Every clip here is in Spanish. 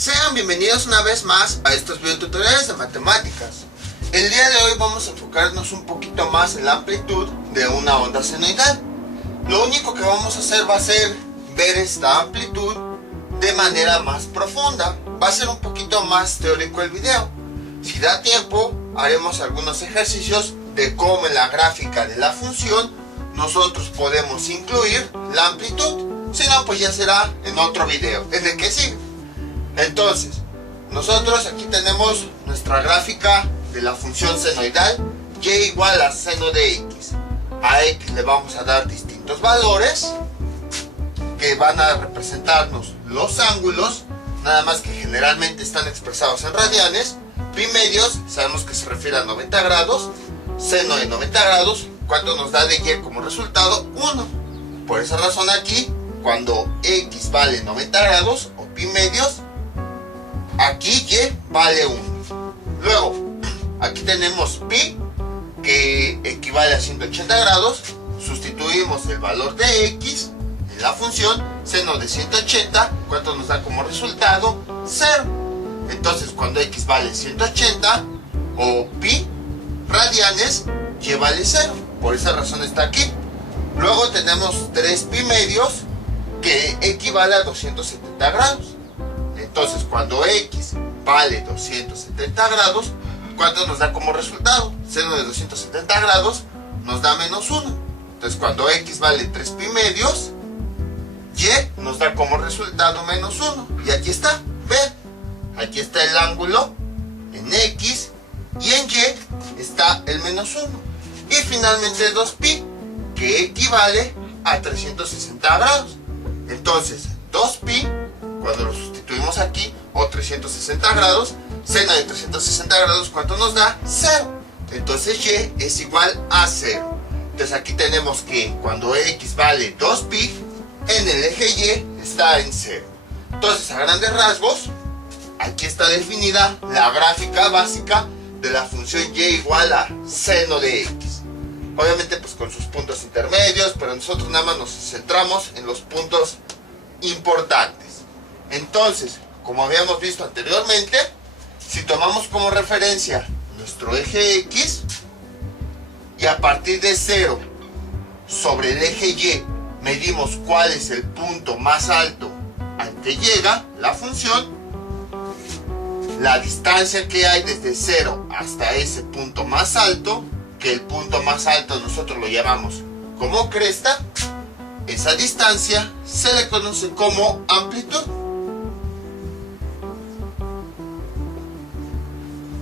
Sean bienvenidos una vez más a estos videotutoriales de matemáticas. El día de hoy vamos a enfocarnos un poquito más en la amplitud de una onda senoidal. Lo único que vamos a hacer va a ser ver esta amplitud de manera más profunda. Va a ser un poquito más teórico el video. Si da tiempo, haremos algunos ejercicios de cómo en la gráfica de la función nosotros podemos incluir la amplitud. Si no, pues ya será en otro video, es de que sigue. Entonces, nosotros aquí tenemos nuestra gráfica de la función senoidal y igual a seno de x. A x le vamos a dar distintos valores que van a representarnos los ángulos, nada más que generalmente están expresados en radianes. Pi medios sabemos que se refiere a 90 grados, seno de 90 grados, ¿cuánto nos da de y como resultado? 1. Por esa razón aquí, cuando x vale 90 grados o pi medios, aquí y vale 1. Luego, aquí tenemos pi, que equivale a 180 grados. Sustituimos el valor de x en la función. Seno de 180, ¿cuánto nos da como resultado? 0. Entonces, cuando x vale 180 o pi radianes, y vale 0. Por esa razón está aquí. Luego tenemos 3 pi medios, que equivale a 270 grados. Entonces, cuando x vale 270 grados, ¿cuánto nos da como resultado? Seno de 270 grados nos da menos 1. Entonces, cuando x vale 3 pi medios, y nos da como resultado menos 1. Y aquí está, vean, aquí está el ángulo en x y en y está el menos 1. Y finalmente 2pi, que equivale a 360 grados. Entonces, 2pi, cuando lo sustituimos aquí, o 360 grados, seno de 360 grados, ¿cuánto nos da? 0. Entonces y es igual a 0. Entonces aquí tenemos que cuando x vale 2pi, en el eje y está en 0. Entonces, a grandes rasgos, aquí está definida la gráfica básica de la función y igual a seno de x. Obviamente pues con sus puntos intermedios, pero nosotros nada más nos centramos en los puntos importantes. Entonces, como habíamos visto anteriormente, si tomamos como referencia nuestro eje x y a partir de 0 sobre el eje y medimos cuál es el punto más alto al que llega la función, la distancia que hay desde 0 hasta ese punto más alto, que el punto más alto nosotros lo llamamos como cresta, esa distancia se le conoce como amplitud.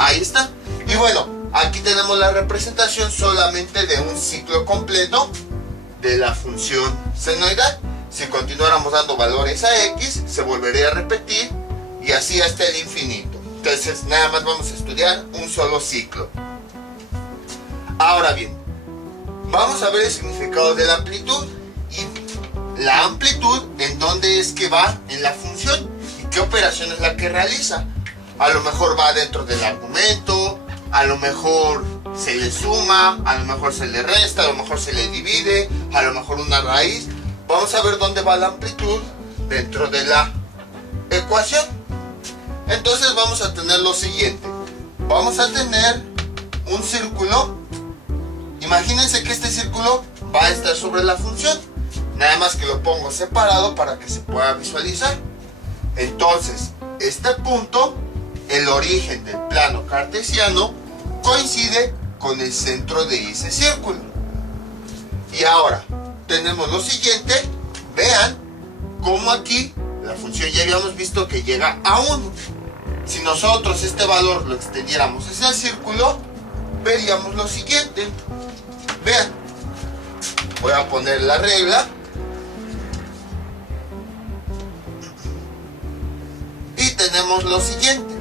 Ahí está. Y bueno, aquí tenemos la representación solamente de un ciclo completo de la función senoidal. Si continuáramos dando valores a x, se volvería a repetir y así hasta el infinito. Entonces nada más vamos a estudiar un solo ciclo. Ahora bien, vamos a ver el significado de la amplitud. Y la amplitud, ¿en dónde es que va en la función? ¿Y qué operación es la que realiza? A lo mejor va dentro del argumento, a lo mejor se le suma, a lo mejor se le resta, a lo mejor se le divide, a lo mejor una raíz. Vamos a ver dónde va la amplitud dentro de la ecuación. Entonces vamos a tener lo siguiente. Vamos a tener un círculo. Imagínense que este círculo va a estar sobre la función. Nada más que lo pongo separado para que se pueda visualizar. Entonces, este punto, el origen del plano cartesiano, coincide con el centro de ese círculo. Y ahora tenemos lo siguiente. Vean cómo aquí la función ya habíamos visto que llega a 1. Si nosotros este valor lo extendiéramos hacia el círculo, veríamos lo siguiente. Vean, voy a poner la regla y tenemos lo siguiente.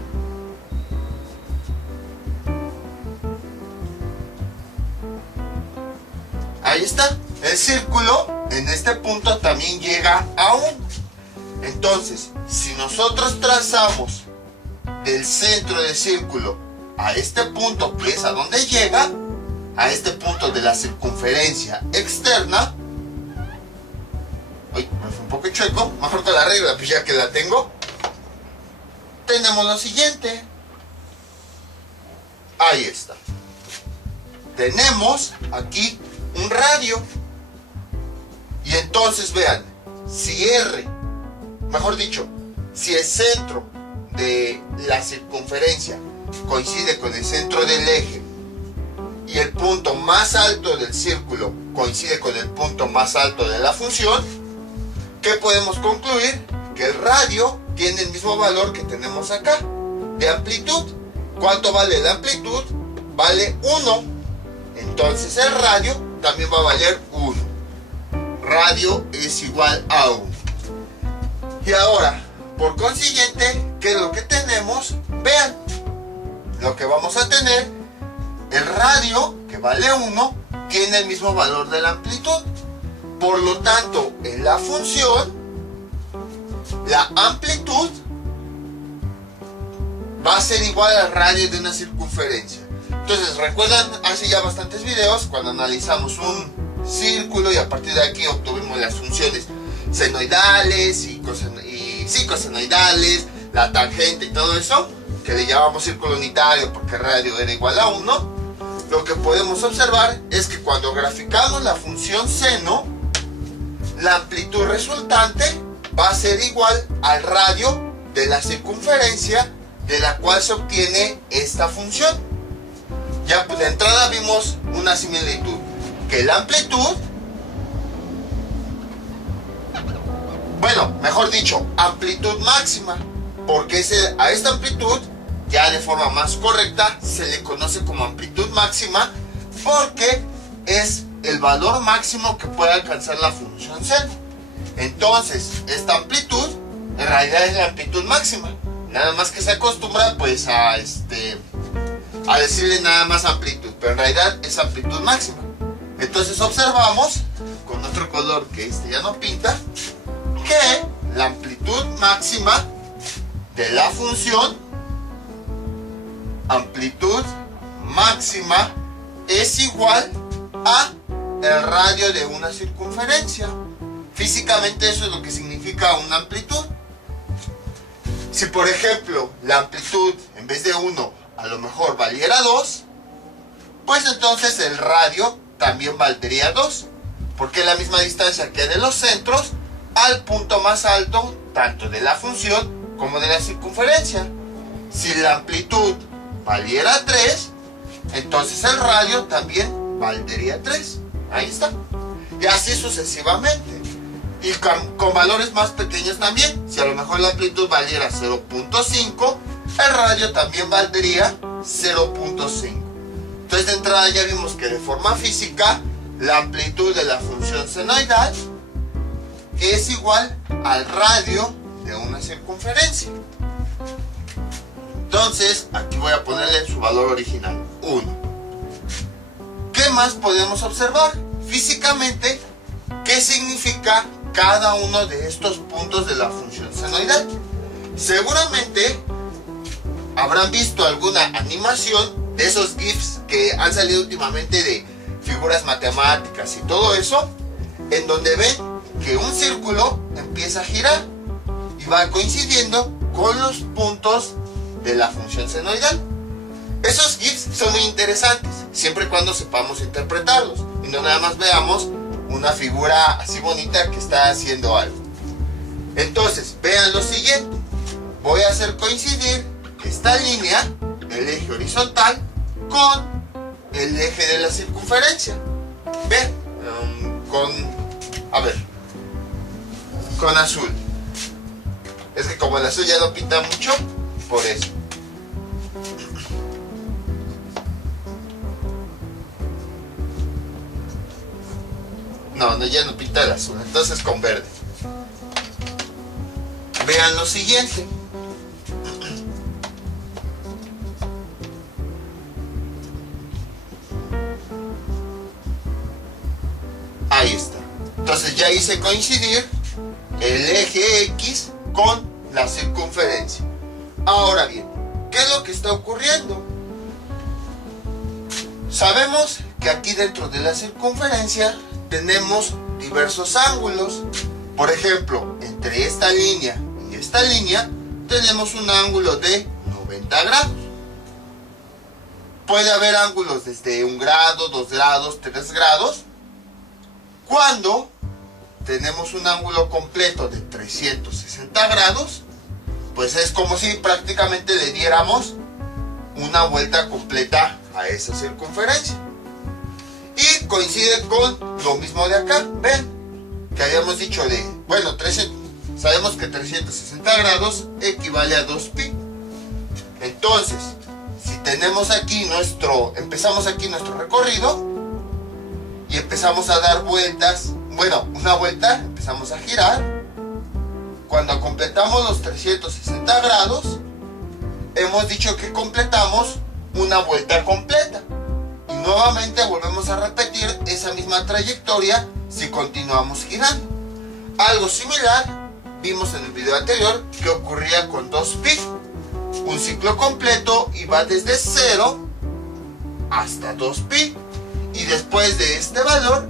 Ahí está. El círculo en este punto también llega a 1. Entonces, si nosotros trazamos del centro del círculo a este punto, que es a donde llega, a este punto de la circunferencia externa, me fue un poco chueco, mejor que la regla, pues ya que la tengo, tenemos lo siguiente. Ahí está. Tenemos aquí un radio. Y entonces vean, si R, mejor dicho, si el centro de la circunferencia coincide con el centro del eje y el punto más alto del círculo coincide con el punto más alto de la función, ¿qué podemos concluir? Que el radio tiene el mismo valor que tenemos acá, de amplitud. ¿Cuánto vale la amplitud? Vale 1. Entonces el radio también va a valer 1. Radio es igual a 1. Y ahora, por consiguiente, ¿qué es lo que tenemos? Vean, lo que vamos a tener, el radio, que vale 1, tiene el mismo valor de la amplitud. Por lo tanto, en la función, la amplitud va a ser igual al radio de una circunferencia. Entonces, ¿recuerdan hace ya bastantes videos cuando analizamos un círculo y a partir de aquí obtuvimos las funciones senoidales y cosenoidales, la tangente y todo eso, que le llamamos círculo unitario porque el radio era igual a 1? Lo que podemos observar es que cuando graficamos la función seno, la amplitud resultante va a ser igual al radio de la circunferencia de la cual se obtiene esta función. Ya pues de entrada vimos una similitud, que la amplitud, bueno, mejor dicho, amplitud máxima, porque a esta amplitud, ya de forma más correcta, se le conoce como amplitud máxima, porque es el valor máximo que puede alcanzar la función seno. Entonces, esta amplitud, en realidad es la amplitud máxima, nada más que se acostumbra pues a decirle nada más amplitud, pero en realidad es amplitud máxima. Entonces observamos, con otro color que ya no pinta, que la amplitud máxima de la función, amplitud máxima, es igual a el radio de una circunferencia. Físicamente eso es lo que significa una amplitud. Si por ejemplo la amplitud en vez de 1 a lo mejor valiera 2, pues entonces el radio también valdría 2, porque es la misma distancia que de los centros al punto más alto, tanto de la función como de la circunferencia. Si la amplitud valiera 3, entonces el radio también valdría 3. Ahí está. Y así sucesivamente. Y con valores más pequeños también. Si a lo mejor la amplitud valiera 0.5, el radio también valdría 0.5. Entonces de entrada ya vimos que de forma física la amplitud de la función senoidal es igual al radio de una circunferencia. Entonces aquí voy a ponerle su valor original, 1. ¿Qué más podemos observar? Físicamente, ¿qué significa cada uno de estos puntos de la función senoidal? Seguramente habrán visto alguna animación de esos GIFs que han salido últimamente de figuras matemáticas y todo eso, en donde ven que un círculo empieza a girar y va coincidiendo con los puntos de la función senoidal. Esos GIFs son muy interesantes, siempre y cuando sepamos interpretarlos y no nada más veamos una figura así bonita que está haciendo algo. Entonces, vean lo siguiente. Voy a hacer coincidir esta línea, el eje horizontal, con el eje de la circunferencia. Ven, con azul. Es que como el azul ya no pinta mucho, por eso. No, ya no pinta el azul, entonces con verde. Vean lo siguiente. Ahí está. Entonces ya hice coincidir el eje X con la circunferencia. Ahora bien, ¿qué es lo que está ocurriendo? Sabemos que aquí dentro de la circunferencia tenemos diversos ángulos. Por ejemplo, entre esta línea y esta línea tenemos un ángulo de 90 grados. Puede haber ángulos desde 1 grado, 2 grados, 3 grados. Cuando tenemos un ángulo completo de 360 grados, pues es como si prácticamente le diéramos una vuelta completa a esa circunferencia. Y coincide con lo mismo de acá. Ven, que habíamos dicho de, bueno, sabemos que 360 grados equivale a 2pi. Entonces, si tenemos aquí empezamos aquí nuestro recorrido y empezamos a dar vueltas, bueno, una vuelta, empezamos a girar. Cuando completamos los 360 grados, hemos dicho que completamos una vuelta completa. Y nuevamente volvemos a repetir esa misma trayectoria si continuamos girando. Algo similar vimos en el video anterior que ocurría con 2pi. Un ciclo completo iba desde 0 hasta 2pi. Y después de este valor,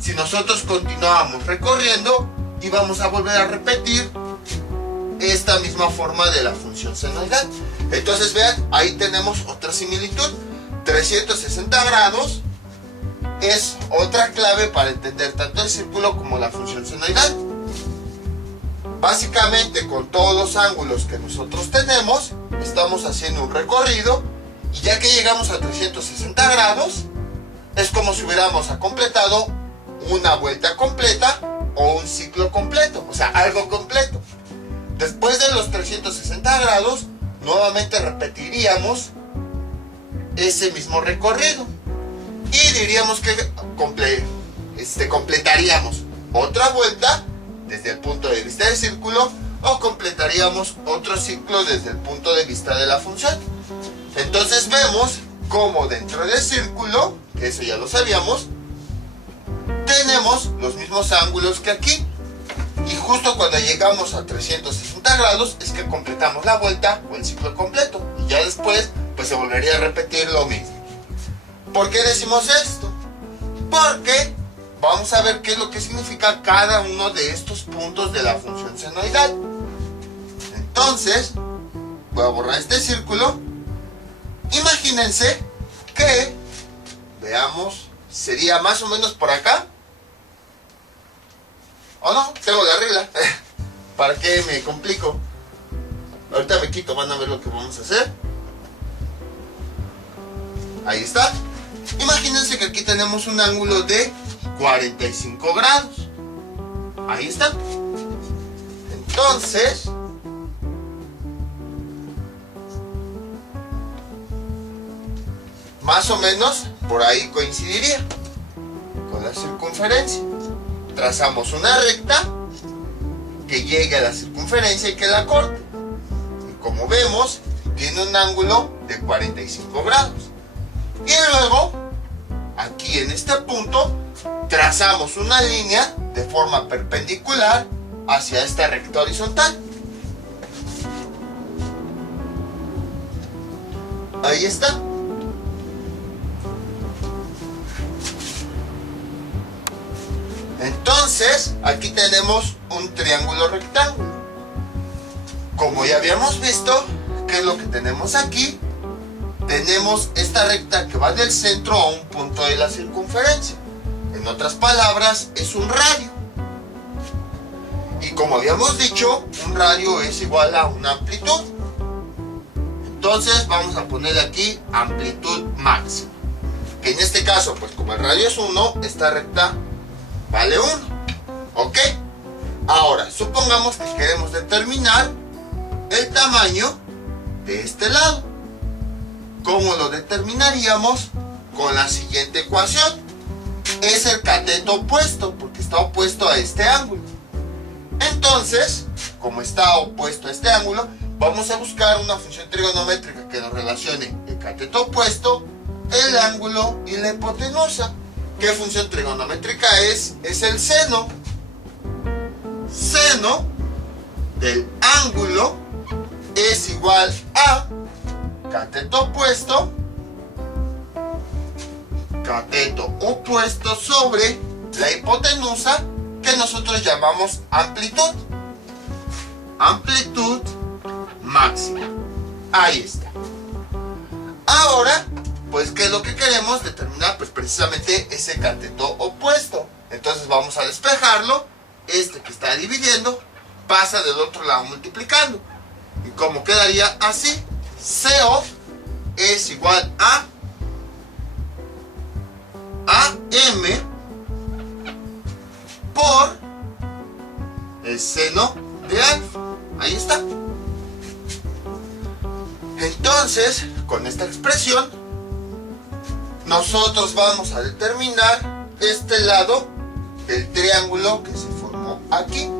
si nosotros continuamos recorriendo, íbamos a volver a repetir esta misma forma de la función senoidal. Entonces vean, ahí tenemos otra similitud. 360 grados es otra clave para entender tanto el círculo como la función senoidal. Básicamente, con todos los ángulos que nosotros tenemos, estamos haciendo un recorrido, y ya que llegamos a 360 grados, es como si hubiéramos completado una vuelta completa o un ciclo completo, o sea, algo completo. Después de los 360 grados, nuevamente repetiríamos ese mismo recorrido y diríamos que completaríamos otra vuelta desde el punto de vista del círculo, o completaríamos otro ciclo desde el punto de vista de la función. Entonces vemos cómo dentro del círculo, que eso ya lo sabíamos, tenemos los mismos ángulos que aquí, y justo cuando llegamos a 360 grados es que completamos la vuelta o el ciclo completo, y ya después pues se volvería a repetir lo mismo. ¿Por qué decimos esto? Porque vamos a ver qué es lo que significa cada uno de estos puntos de la función senoidal. Entonces, voy a borrar este círculo. Imagínense que, veamos, sería más o menos por acá. ¿O no? Tengo la regla. ¿Para qué me complico? Ahorita me quito, van a ver lo que vamos a hacer. Ahí está. Imagínense que aquí tenemos un ángulo de 45 grados. Ahí está. Entonces, más o menos por ahí coincidiría con la circunferencia. Trazamos una recta que llegue a la circunferencia y que la corte. Y como vemos, tiene un ángulo de 45 grados. Y luego, aquí en este punto, trazamos una línea de forma perpendicular hacia esta recta horizontal. Ahí está. Entonces, aquí tenemos un triángulo rectángulo. Como ya habíamos visto, ¿qué es lo que tenemos aquí? Tenemos esta recta que va del centro a un punto de la circunferencia. En otras palabras, es un radio. Y como habíamos dicho, un radio es igual a una amplitud. Entonces vamos a ponerle aquí amplitud máxima. Que en este caso, pues como el radio es 1, esta recta vale 1. ¿Ok? Ahora, supongamos que queremos determinar el tamaño de este lado. ¿Cómo lo determinaríamos? Con la siguiente ecuación. Es el cateto opuesto, porque está opuesto a este ángulo. Entonces, como está opuesto a este ángulo, vamos a buscar una función trigonométrica que nos relacione el cateto opuesto, el ángulo y la hipotenusa. ¿Qué función trigonométrica es? Es el seno. Seno del ángulo es igual a cateto opuesto sobre la hipotenusa, que nosotros llamamos amplitud. Amplitud máxima. Ahí está. Ahora, pues, ¿qué es lo que queremos? Determinar, pues, precisamente ese cateto opuesto. Entonces vamos a despejarlo. Este que está dividiendo pasa del otro lado multiplicando. Y como quedaría así, CO es igual a AM por el seno de alfa. Ahí está. Entonces, con esta expresión, nosotros vamos a determinar este lado del triángulo que se formó aquí.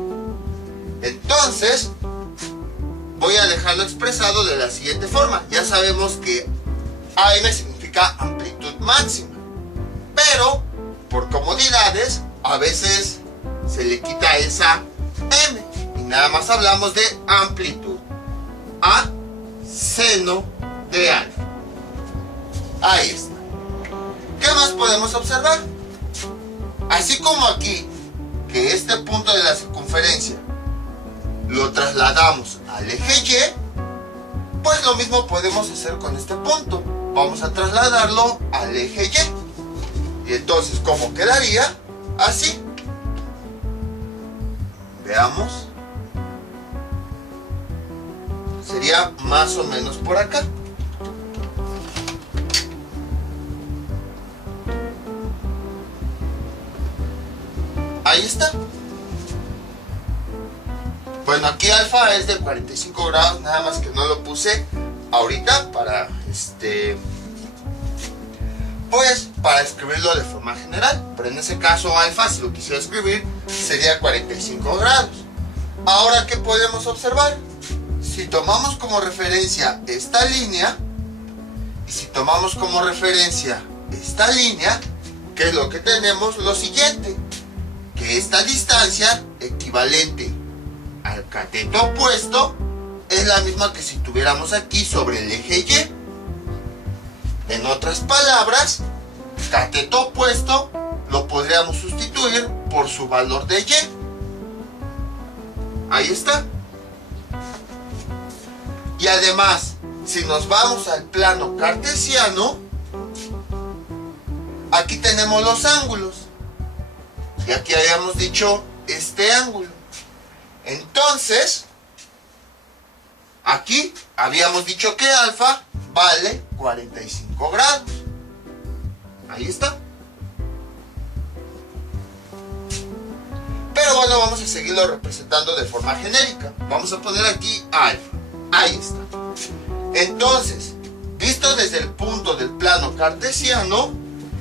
Entonces, voy a dejarlo expresado de la siguiente forma. Ya sabemos que AM significa amplitud máxima, pero por comodidades a veces se le quita esa M y nada más hablamos de amplitud. A seno de alfa. Ahí está. ¿Qué más podemos observar? Así como aquí, que este punto de la circunferencia lo trasladamos al eje Y, pues lo mismo podemos hacer con este punto. Vamos a trasladarlo al eje Y. Y entonces, ¿cómo quedaría? Así. Veamos. Sería más o menos por acá. Ahí está. Bueno, aquí alfa es de 45 grados, nada más que no lo puse ahorita para pues para escribirlo de forma general. Pero en ese caso alfa, si lo quisiera escribir, sería 45 grados. Ahora, ¿qué podemos observar? Si tomamos como referencia esta línea y si tomamos como referencia esta línea, ¿qué es lo que tenemos? Lo siguiente, que esta distancia equivalente al cateto opuesto es la misma que si tuviéramos aquí sobre el eje Y. En otras palabras, cateto opuesto lo podríamos sustituir por su valor de Y. Ahí está. Y además, si nos vamos al plano cartesiano, aquí tenemos los ángulos. Y aquí habíamos dicho este ángulo. Entonces, aquí habíamos dicho que alfa vale 45 grados. Ahí está. Pero bueno, vamos a seguirlo representando de forma genérica. Vamos a poner aquí alfa. Ahí está. Entonces, visto desde el punto del plano cartesiano,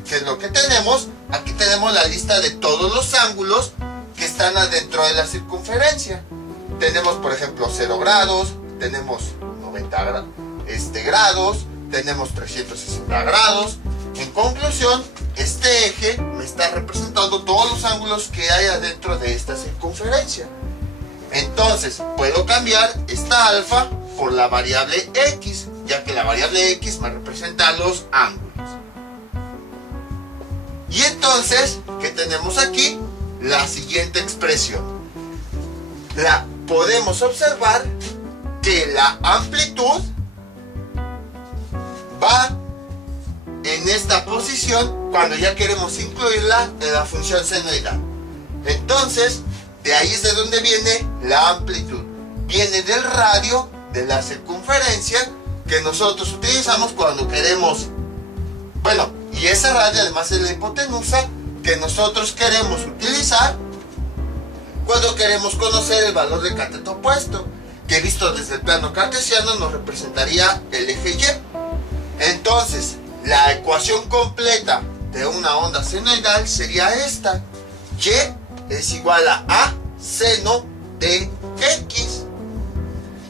¿qué es lo que tenemos? Aquí tenemos la lista de todos los ángulos que están adentro de la circunferencia. Tenemos, por ejemplo, 0 grados, tenemos 90 grados, tenemos 360 grados. En conclusión, este eje me está representando todos los ángulos que hay adentro de esta circunferencia. Entonces, puedo cambiar esta alfa por la variable x, ya que la variable x me representa los ángulos. Y entonces, ¿qué tenemos aquí? La siguiente expresión. Podemos observar que la amplitud va en esta posición cuando ya queremos incluirla en la función senoidal. Entonces, de ahí es de donde viene la amplitud. Viene del radio de la circunferencia que nosotros utilizamos cuando queremos, bueno, y esa radio además es la hipotenusa que nosotros queremos utilizar cuando queremos conocer el valor del cateto opuesto, que visto desde el plano cartesiano nos representaría el eje Y. Entonces, la ecuación completa de una onda senoidal sería esta. Y es igual a seno de x.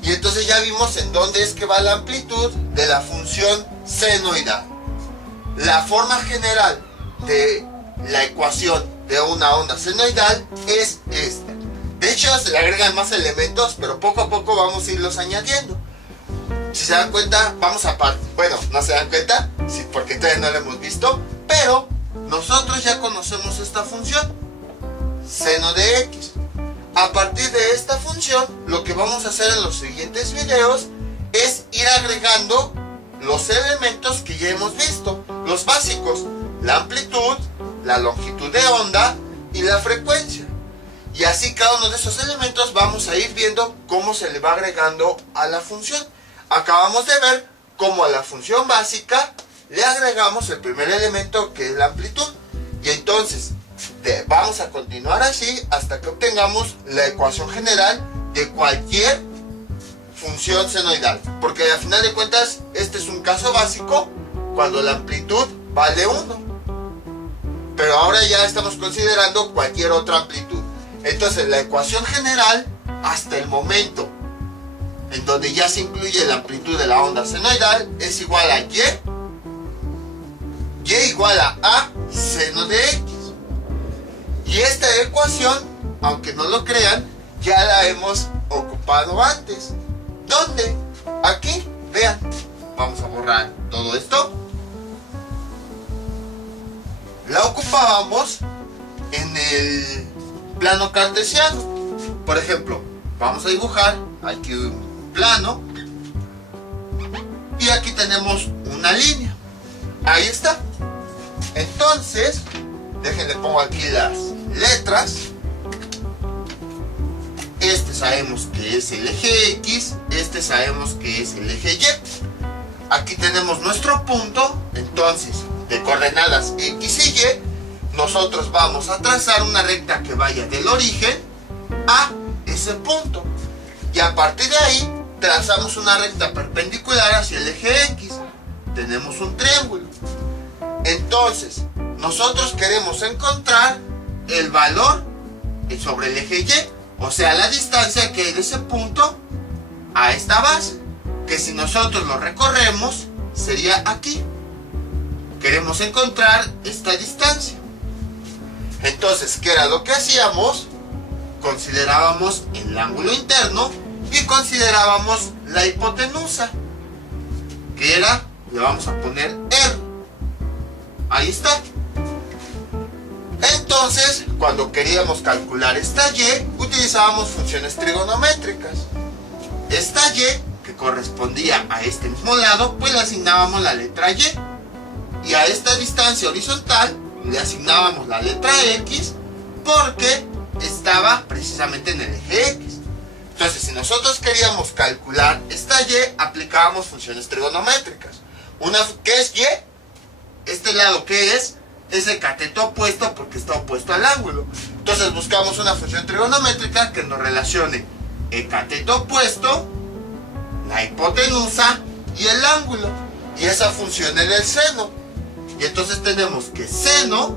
Y entonces ya vimos en dónde es que va la amplitud de la función senoidal. La forma general de la ecuación de una onda senoidal es esta. De hecho, se le agregan más elementos, pero poco a poco vamos a irlos añadiendo. Si se dan cuenta, vamos a partir. Bueno, no se dan cuenta, sí, porque todavía no lo hemos visto, pero nosotros ya conocemos esta función, seno de x. A partir de esta función, lo que vamos a hacer en los siguientes videos es ir agregando los elementos que ya hemos visto, los básicos, la amplitud, la longitud de onda y la frecuencia. Y así cada uno de esos elementos vamos a ir viendo cómo se le va agregando a la función. Acabamos de ver cómo a la función básica le agregamos el primer elemento, que es la amplitud. Y entonces vamos a continuar así hasta que obtengamos la ecuación general de cualquier función senoidal. Porque al final de cuentas este es un caso básico cuando la amplitud vale 1. Pero ahora ya estamos considerando cualquier otra amplitud. Entonces la ecuación general hasta el momento en donde ya se incluye la amplitud de la onda senoidal es igual a y igual a seno de x. Y esta ecuación, aunque no lo crean, ya la hemos ocupado antes. ¿Dónde? Aquí, vean. Vamos a borrar todo esto. La ocupábamos en el plano cartesiano. Por ejemplo, vamos a dibujar aquí un plano y aquí tenemos una línea. Ahí está. Entonces, déjenle pongo aquí las letras. Este sabemos que es el eje X, este sabemos que es el eje Y. Aquí tenemos nuestro punto, entonces de coordenadas X y Y, nosotros vamos a trazar una recta que vaya del origen a ese punto. Y a partir de ahí, trazamos una recta perpendicular hacia el eje X. Tenemos un triángulo. Entonces, nosotros queremos encontrar el valor sobre el eje Y, o sea, la distancia que hay de ese punto a esta base, que si nosotros lo recorremos, sería aquí. Queremos encontrar esta distancia. Entonces, ¿qué era lo que hacíamos? Considerábamos el ángulo interno y considerábamos la hipotenusa, que era, le vamos a poner R. Ahí está. Entonces, cuando queríamos calcular esta y, utilizábamos funciones trigonométricas. Esta y, que correspondía a este mismo lado, pues le asignábamos la letra y. Y a esta distancia horizontal le asignábamos la letra X, porque estaba precisamente en el eje X. Entonces, si nosotros queríamos calcular esta y, aplicábamos funciones trigonométricas. Una que es y, este lado que es el cateto opuesto porque está opuesto al ángulo. Entonces buscamos una función trigonométrica que nos relacione el cateto opuesto, la hipotenusa y el ángulo. Y esa función es el seno. Y entonces tenemos que seno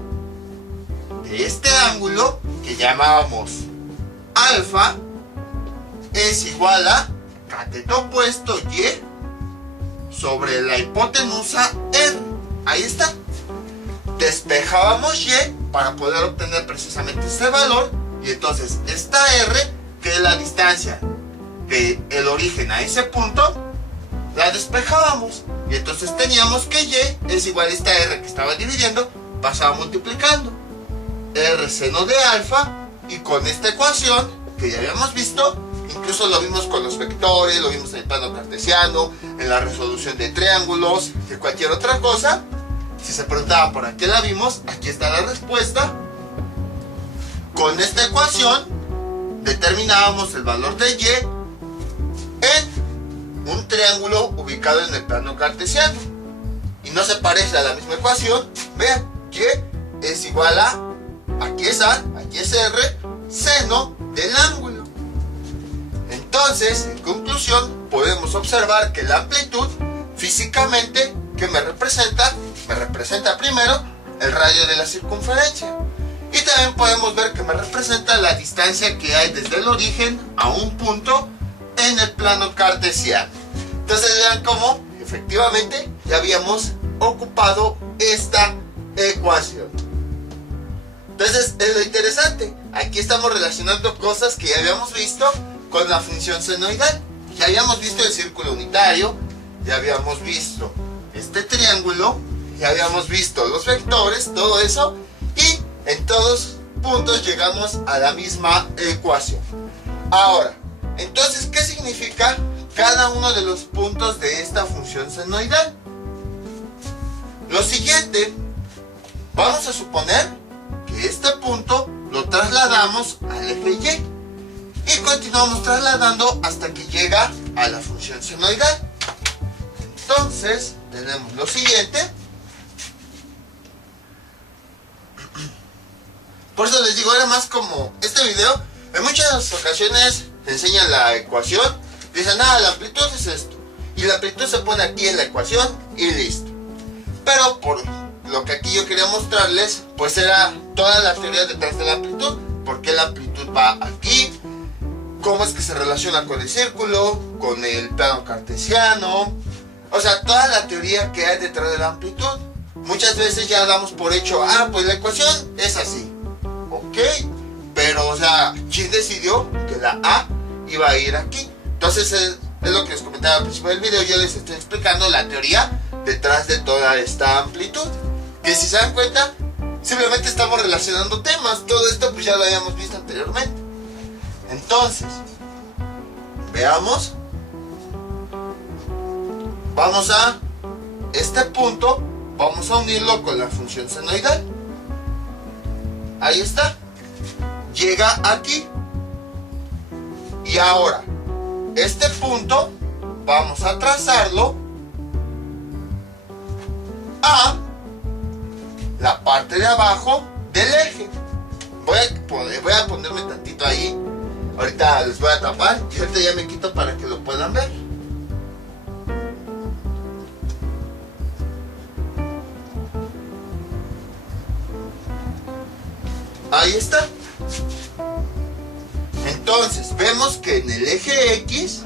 de este ángulo, que llamábamos alfa, es igual a cateto opuesto y sobre la hipotenusa R. Ahí está. Despejábamos y para poder obtener precisamente ese valor, y entonces esta R, que es la distancia del origen a ese punto, la despejábamos, y entonces teníamos que y es igual a esta R que estaba dividiendo, pasaba multiplicando R seno de alfa, y con esta ecuación que ya habíamos visto, incluso lo vimos con los vectores, lo vimos en el plano cartesiano, en la resolución de triángulos, de cualquier otra cosa. Si se preguntaban por qué la vimos, aquí está la respuesta. Con esta ecuación determinábamos el valor de y en un triángulo ubicado en el plano cartesiano. Y no se parece a la misma ecuación. Vean, y es igual a, aquí es A, aquí es R, seno del ángulo. Entonces, en conclusión, podemos observar que la amplitud físicamente, que me representa primero el radio de la circunferencia, y también podemos ver que me representa la distancia que hay desde el origen a un punto en el plano cartesiano. Entonces vean cómo efectivamente ya habíamos ocupado esta ecuación. Entonces es lo interesante, aquí estamos relacionando cosas que ya habíamos visto con la función senoidal. Ya habíamos visto el círculo unitario, ya habíamos visto este triángulo, ya habíamos visto los vectores, todo eso, y en todos puntos llegamos a la misma ecuación. Ahora, entonces, ¿qué significa cada uno de los puntos de esta función senoidal. Lo siguiente, vamos a suponer que este punto lo trasladamos al eje Y y continuamos trasladando hasta que llega a la función senoidal. Entonces tenemos lo siguiente. Por eso les digo, era más como este video. En muchas ocasiones enseñan la ecuación, dicen, la amplitud es esto, y la amplitud se pone aquí en la ecuación y listo. Pero por lo que aquí yo quería mostrarles, pues era toda la teoría detrás de la amplitud. ¿Por qué la amplitud va aquí? ¿Cómo es que se relaciona con el círculo, con el plano cartesiano? O sea, toda la teoría que hay detrás de la amplitud. Muchas veces ya damos por hecho, pues la ecuación es así. Ok, pero o sea, ¿quién decidió que la A iba a ir aquí? Entonces es lo que les comentaba al principio del video. Yo les estoy explicando la teoría detrás de toda esta amplitud, que si se dan cuenta, simplemente estamos relacionando temas. Todo esto pues ya lo habíamos visto anteriormente. Entonces, veamos. Vamos a este punto, vamos a unirlo con la función senoidal. Ahí está. Llega aquí. Y ahora, este punto vamos a trazarlo a la parte de abajo del eje. Voy a ponerme tantito ahí. Ahorita les voy a tapar y ahorita ya me quito para que lo puedan ver. Ahí está. Entonces vemos que en el eje X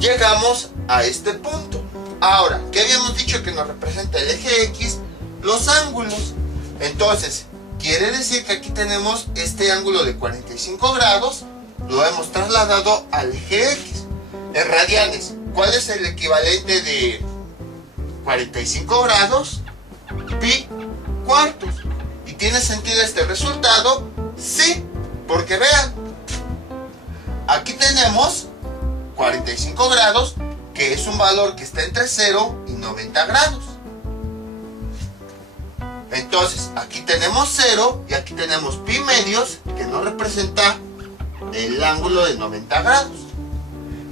llegamos a este punto. Ahora, ¿qué habíamos dicho que nos representa el eje X? Los ángulos. Entonces, quiere decir que aquí tenemos este ángulo de 45 grados, lo hemos trasladado al eje X. En radianes, ¿cuál es el equivalente de 45 grados? Pi cuartos. ¿Y tiene sentido este resultado? Sí, porque vean, aquí tenemos 45 grados, que es un valor que está entre 0 y 90 grados. Entonces, aquí tenemos 0 y aquí tenemos pi medios, que nos representa el ángulo de 90 grados.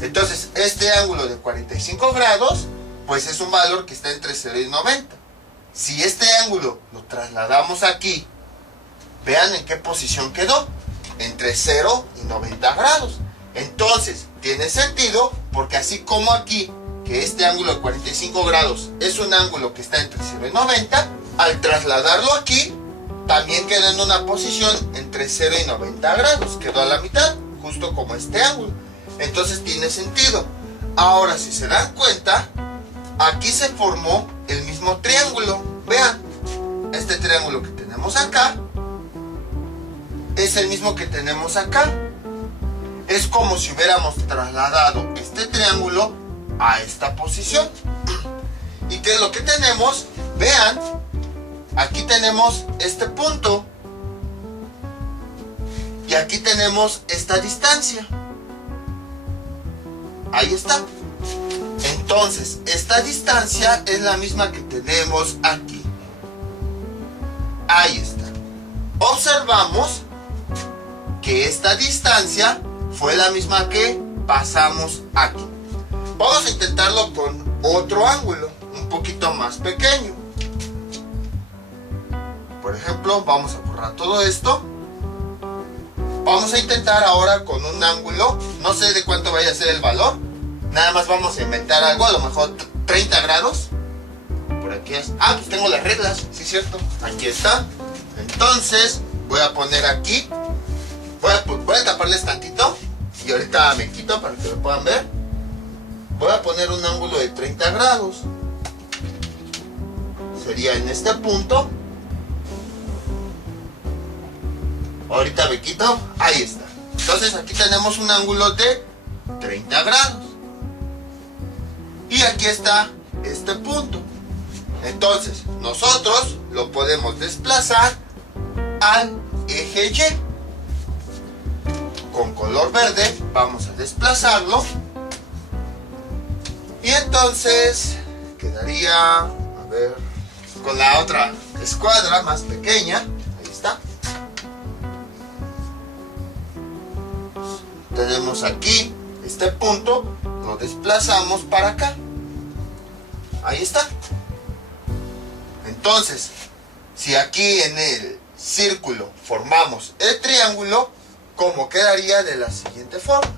Entonces, este ángulo de 45 grados, pues es un valor que está entre 0 y 90. Si este ángulo lo trasladamos aquí, vean en qué posición quedó, entre 0 y 90 grados. Entonces, tiene sentido, porque así como aquí, que este ángulo de 45 grados es un ángulo que está entre 0 y 90, al trasladarlo aquí, también quedó en una posición entre 0 y 90 grados, quedó a la mitad, justo como este ángulo. Entonces tiene sentido. Ahora, si se dan cuenta, aquí se formó el mismo triángulo. Vean, este triángulo que tenemos acá es el mismo que tenemos acá. Es como si hubiéramos trasladado este triángulo a esta posición. ¿Y qué es lo que tenemos? Vean, aquí tenemos este punto y aquí tenemos esta distancia. Ahí está. Entonces, esta distancia es la misma que tenemos aquí. Ahí está. Observamos que esta distancia fue la misma que pasamos aquí. Vamos a intentarlo con otro ángulo, un poquito más pequeño. Por ejemplo, vamos a borrar todo esto. Vamos a intentar ahora con un ángulo, no sé de cuánto vaya a ser el valor. Nada más vamos a inventar algo, a lo mejor 30 grados. Por aquí es. Pues tengo las reglas, sí es cierto. Aquí está. Entonces, voy a poner aquí. Voy a taparles tantito. Y ahorita me quito para que lo puedan ver. Voy a poner un ángulo de 30 grados. Sería en este punto. Ahorita me quito. Ahí está. Entonces aquí tenemos un ángulo de 30 grados. Y aquí está este punto. Entonces, nosotros lo podemos desplazar al eje Y. con color verde, vamos a desplazarlo. Y entonces quedaría, a ver, con la otra escuadra más pequeña. Ahí está. Tenemos aquí este punto, lo desplazamos para acá. Ahí está. Entonces, si aquí en el círculo formamos el triángulo, ¿cómo quedaría? De la siguiente forma.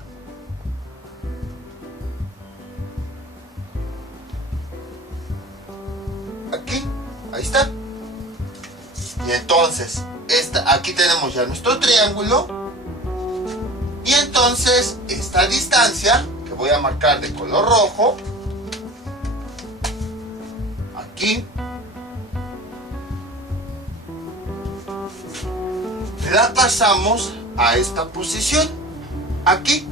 Aquí, ahí está. Y entonces, aquí tenemos ya nuestro triángulo. Y entonces, esta distancia, que voy a marcar de color rojo, aquí, la pasamos a esta posición, aquí.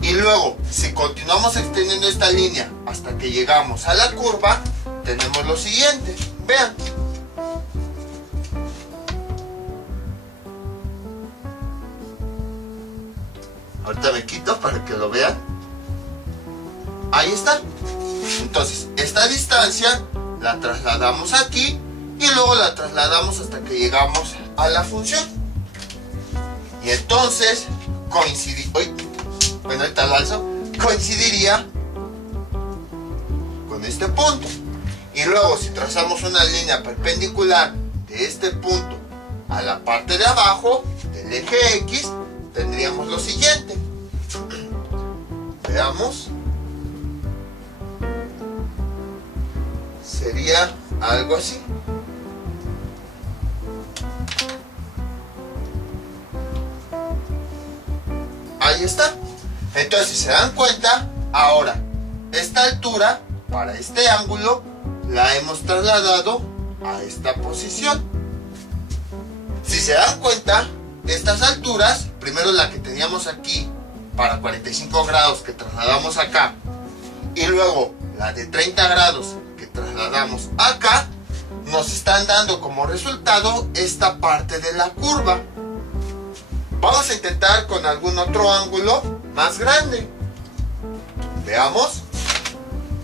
Y luego, si continuamos extendiendo esta línea hasta que llegamos a la curva, tenemos lo siguiente. Vean. Ahorita me quito para que lo vean. Ahí está. Entonces, esta distancia la trasladamos aquí y luego la trasladamos hasta que llegamos a la función. Y entonces coincidiría con este punto. Y luego, si trazamos una línea perpendicular de este punto a la parte de abajo del eje X, tendríamos lo siguiente. Veamos. Sería algo así. Ahí está. Entonces, si se dan cuenta, ahora esta altura para este ángulo la hemos trasladado a esta posición. Si se dan cuenta, estas alturas, primero la que teníamos aquí para 45 grados que trasladamos acá, y luego la de 30 grados que trasladamos acá, nos están dando como resultado esta parte de la curva. Vamos a intentar con algún otro ángulo más grande. Veamos.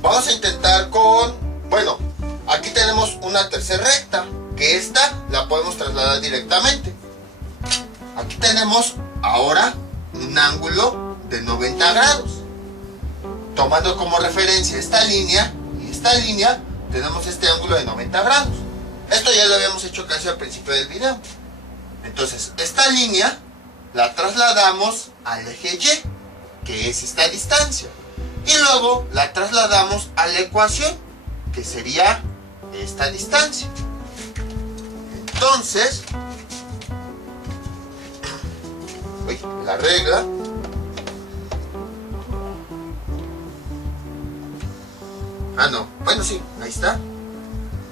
Vamos a intentar con, bueno, aquí tenemos una tercera recta, que esta la podemos trasladar directamente. Aquí tenemos ahora un ángulo de 90 grados. Tomando como referencia esta línea y esta línea, tenemos este ángulo de 90 grados. Esto ya lo habíamos hecho casi al principio del video. Entonces, esta línea la trasladamos al eje Y, que es esta distancia. Y luego la trasladamos a la ecuación, que sería esta distancia. Entonces, la regla. Bueno, sí, ahí está.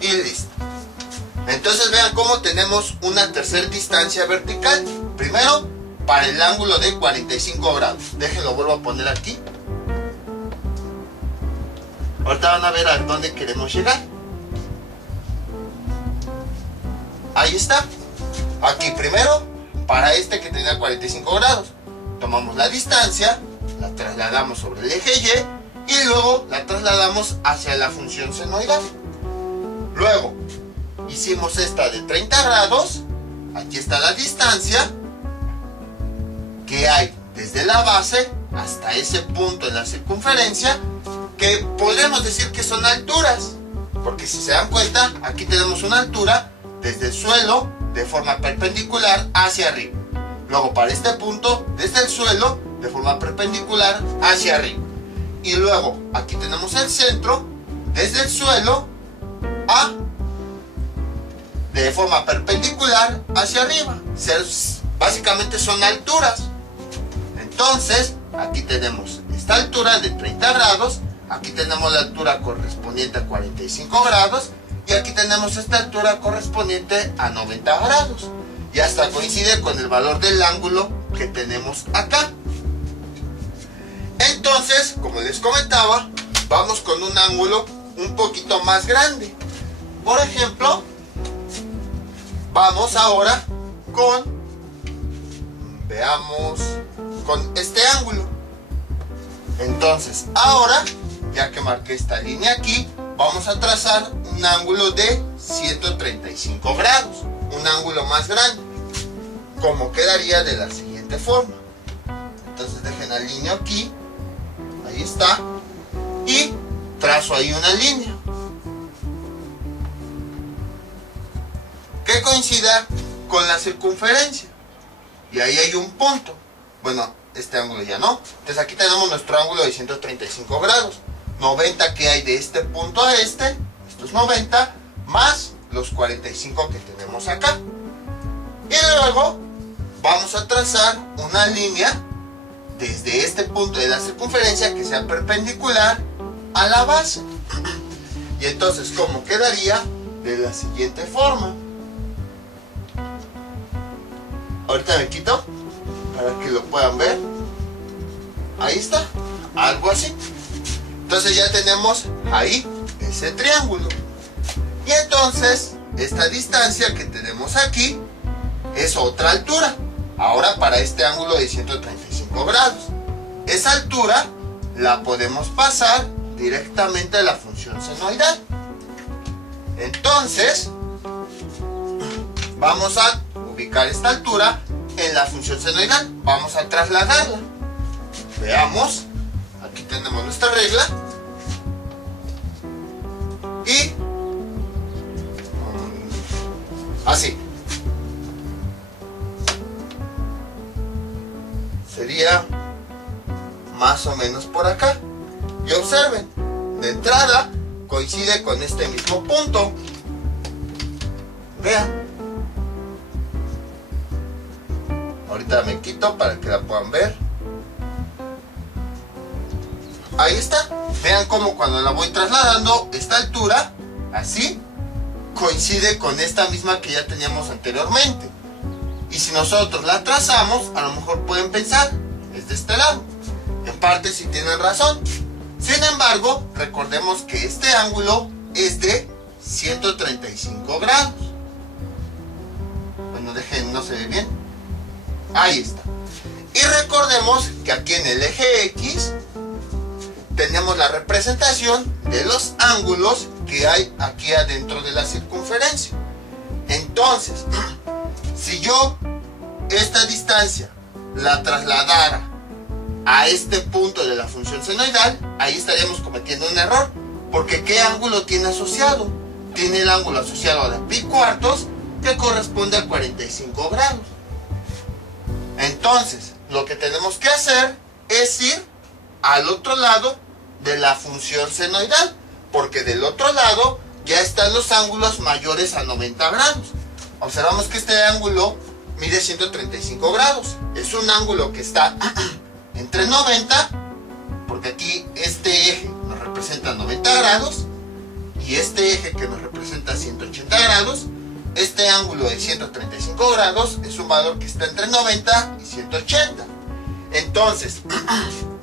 Y listo. Entonces vean cómo tenemos una tercera distancia vertical. Primero, para el ángulo de 45 grados. Déjenlo, vuelvo a poner aquí. Ahorita van a ver a dónde queremos llegar. Ahí está. Aquí primero, para este que tenía 45 grados. Tomamos la distancia, la trasladamos sobre el eje Y y luego la trasladamos hacia la función senoidal. Luego hicimos esta de 30 grados. Aquí está la distancia que hay desde la base hasta ese punto en la circunferencia, que podríamos decir que son alturas, porque si se dan cuenta, aquí tenemos una altura desde el suelo de forma perpendicular hacia arriba. Luego para este punto, desde el suelo de forma perpendicular hacia arriba. Y luego aquí tenemos el centro desde el suelo de forma perpendicular hacia arriba. Básicamente son alturas. Entonces aquí tenemos esta altura de 30 grados, aquí tenemos la altura correspondiente a 45 grados y aquí tenemos esta altura correspondiente a 90 grados. Y hasta coincide con el valor del ángulo que tenemos acá. Entonces, como les comentaba, vamos con un ángulo un poquito más grande. Por ejemplo, vamos ahora con veamos con este ángulo. Entonces ahora, ya que marqué esta línea aquí, vamos a trazar un ángulo de 135 grados, un ángulo más grande, como quedaría de la siguiente forma. Entonces dejen alineo aquí, ahí está, y trazo ahí una línea que coincida con la circunferencia, y ahí hay un punto. Bueno, este ángulo ya no. Entonces aquí tenemos nuestro ángulo de 135 grados. 90 que hay de este punto a este, esto es 90, más los 45 que tenemos acá. Y luego vamos a trazar una línea desde este punto de la circunferencia que sea perpendicular a la base. Y entonces, ¿cómo quedaría? De la siguiente forma. Ahorita me quito para que lo puedan ver. Ahí está, algo así. Entonces ya tenemos ahí ese triángulo. Y entonces esta distancia que tenemos aquí es otra altura. Ahora para este ángulo de 135 grados. Esa altura la podemos pasar directamente a la función senoidal. Entonces vamos a ubicar esta altura en la función senoidal. Vamos a trasladarla. Veamos. Aquí tenemos nuestra regla. Y así. Sería más o menos por acá. Y observen, de entrada coincide con este mismo punto. Vean. Ahorita me quito para que la puedan ver. Ahí está. Vean cómo cuando la voy trasladando, esta altura, así, coincide con esta misma que ya teníamos anteriormente. Y si nosotros la trazamos, a lo mejor pueden pensar, es de este lado. En parte sí tienen razón. Sin embargo, recordemos que este ángulo es de 135 grados. Bueno, dejen, no se ve bien. Ahí está. Y recordemos que aquí en el eje X tenemos la representación de los ángulos que hay aquí adentro de la circunferencia. Entonces, si yo esta distancia la trasladara a este punto de la función senoidal, ahí estaríamos cometiendo un error, porque ¿qué ángulo tiene asociado? Tiene el ángulo asociado a la pi cuartos, que corresponde a 45 grados. Entonces, lo que tenemos que hacer es ir al otro lado de la función senoidal, porque del otro lado ya están los ángulos mayores a 90 grados. Observamos que este ángulo mide 135 grados. Es un ángulo que está entre 90, porque aquí este eje nos representa 90 grados, y este eje que nos representa 180 grados. Este ángulo de 135 grados es un valor que está entre 90 y 180. Entonces,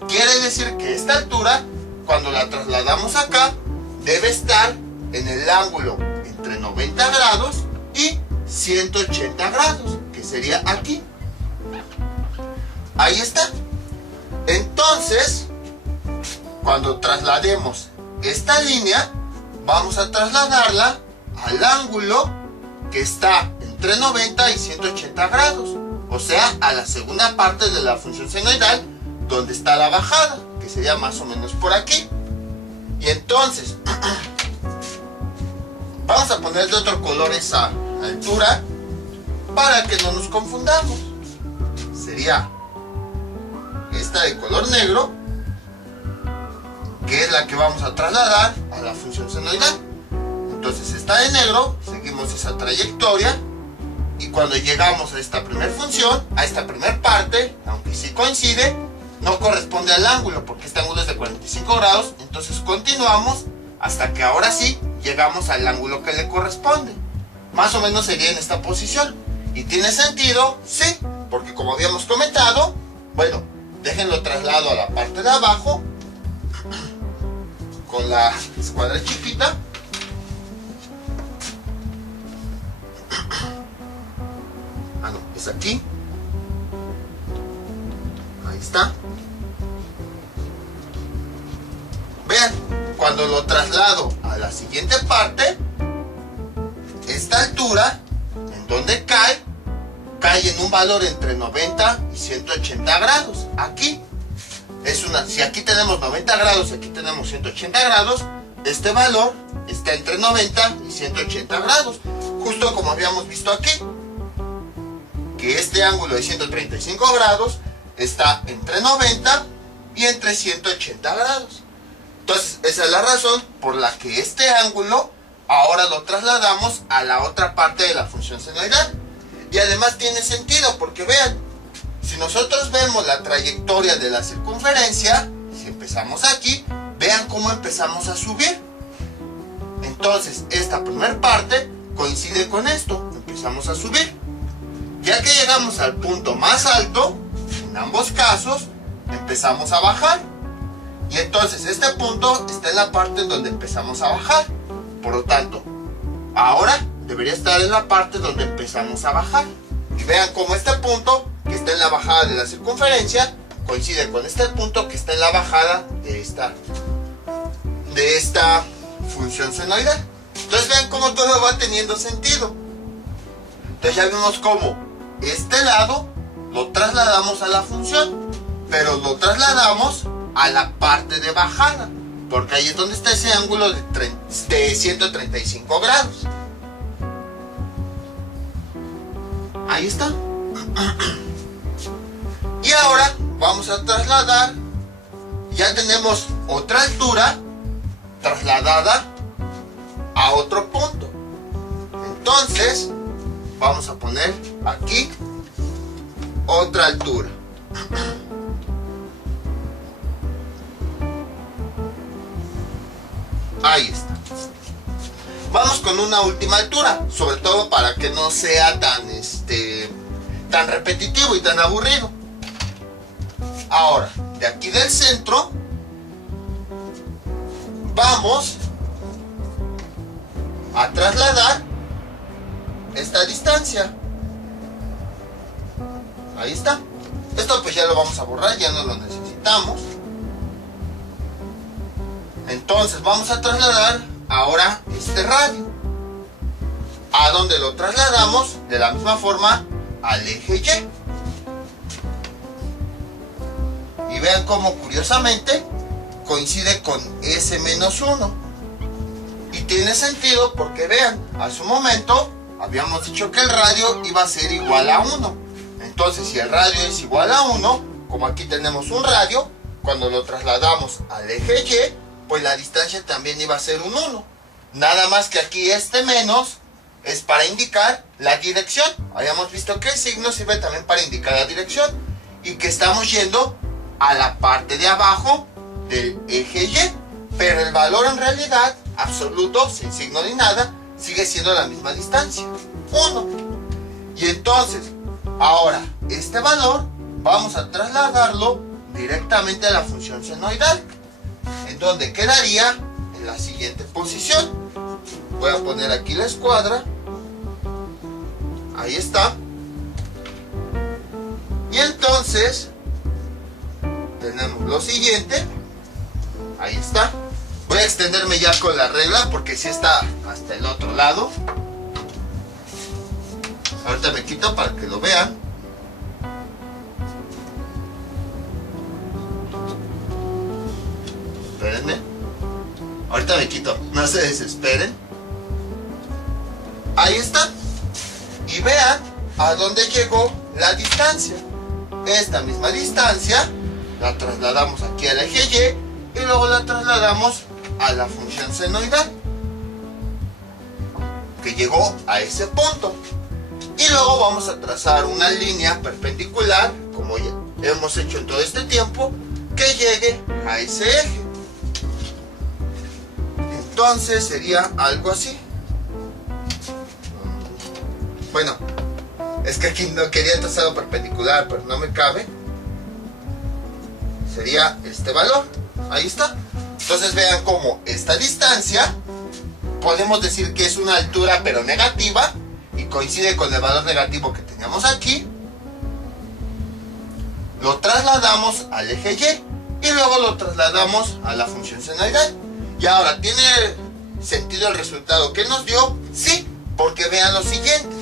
quiere decir que esta altura, cuando la trasladamos acá, debe estar en el ángulo entre 90 grados y 180 grados, que sería aquí. Ahí está. Entonces, cuando traslademos esta línea, vamos a trasladarla al ángulo que está entre 90 y 180 grados, o sea, a la segunda parte de la función senoidal, donde está la bajada, que sería más o menos por aquí. Y entonces vamos a poner de otro color esa altura para que no nos confundamos. Sería esta de color negro, que es la que vamos a trasladar a la función senoidal. Entonces esta de negro, seguimos esa trayectoria, y cuando llegamos a esta primera función, a esta primera parte, aunque sí coincide, no corresponde al ángulo, porque este ángulo es de 45 grados. Entonces continuamos hasta que ahora sí llegamos al ángulo que le corresponde. Más o menos sería en esta posición. ¿Y tiene sentido? Sí, porque como habíamos comentado, bueno, déjenlo traslado a la parte de abajo con la escuadra chiquita. Ah, no, es aquí. vean, cuando lo traslado a la siguiente parte, esta altura, en donde cae en un valor entre 90 y 180 grados. Aquí, si aquí tenemos 90 grados y aquí tenemos 180 grados, este valor está entre 90 y 180 grados. Justo como habíamos visto aquí, que este ángulo de 135 grados está entre 90 y entre 180 grados. Entonces, esa es la razón por la que este ángulo ahora lo trasladamos a la otra parte de la función senoidal. Y además tiene sentido porque vean, si nosotros vemos la trayectoria de la circunferencia, si empezamos aquí, vean cómo empezamos a subir. Entonces, esta primera parte coincide con esto, empezamos a subir. Ya que llegamos al punto más alto, en ambos casos, empezamos a bajar. Y entonces este punto está en la parte en donde empezamos a bajar. Por lo tanto, ahora debería estar en la parte donde empezamos a bajar. Y vean cómo este punto, que está en la bajada de la circunferencia, coincide con este punto que está en la bajada de esta función senoidal. Entonces vean cómo todo va teniendo sentido. Entonces ya vimos cómo este lado lo trasladamos a la función, pero lo trasladamos a la parte de bajada, porque ahí es donde está ese ángulo de 135 grados. Ahí está. Y ahora vamos a trasladar, ya tenemos otra altura trasladada a otro punto. Entonces vamos a poner aquí otra altura. Ahí está. Vamos con una última altura, sobre todo para que no sea tan repetitivo y tan aburrido. Ahora, de aquí del centro, vamos a trasladar esta distancia. Ahí está. Esto pues ya lo vamos a borrar, ya no lo necesitamos. Entonces vamos a trasladar ahora este radio. ¿A dónde lo trasladamos? De la misma forma al eje Y. Y vean cómo curiosamente coincide con S-1. Y tiene sentido porque vean, a su momento habíamos dicho que el radio iba a ser igual a 1. Entonces si el radio es igual a 1, como aquí tenemos un radio, cuando lo trasladamos al eje Y, pues la distancia también iba a ser un 1. Nada más que aquí este menos es para indicar la dirección. Habíamos visto que el signo sirve también para indicar la dirección. Y que estamos yendo a la parte de abajo del eje Y. Pero el valor en realidad, absoluto, sin signo ni nada, sigue siendo la misma distancia, 1. Y entonces, ahora, este valor vamos a trasladarlo directamente a la función senoidal, en donde quedaría en la siguiente posición. Voy a poner aquí la escuadra. Ahí está. Y entonces tenemos lo siguiente. Ahí está. Voy a extenderme ya con la regla porque si está hasta el otro lado. Ahorita me quito para que lo vean. Espérenme. Ahorita me quito, no se desesperen. Ahí está. Y vean a dónde llegó la distancia. Esta misma distancia la trasladamos aquí al eje Y y luego la trasladamos a la función senoidal, que llegó a ese punto. Y luego vamos a trazar una línea perpendicular, como ya hemos hecho en todo este tiempo, que llegue a ese eje. Entonces sería algo así. Bueno, es que aquí no quería trazarlo perpendicular, pero no me cabe. Sería este valor. Ahí está. Entonces vean cómo esta distancia podemos decir que es una altura pero negativa y coincide con el valor negativo que teníamos aquí. Lo trasladamos al eje Y y luego lo trasladamos a la función senoidal. Y ahora, ¿tiene sentido el resultado que nos dio? Sí, porque vean lo siguiente.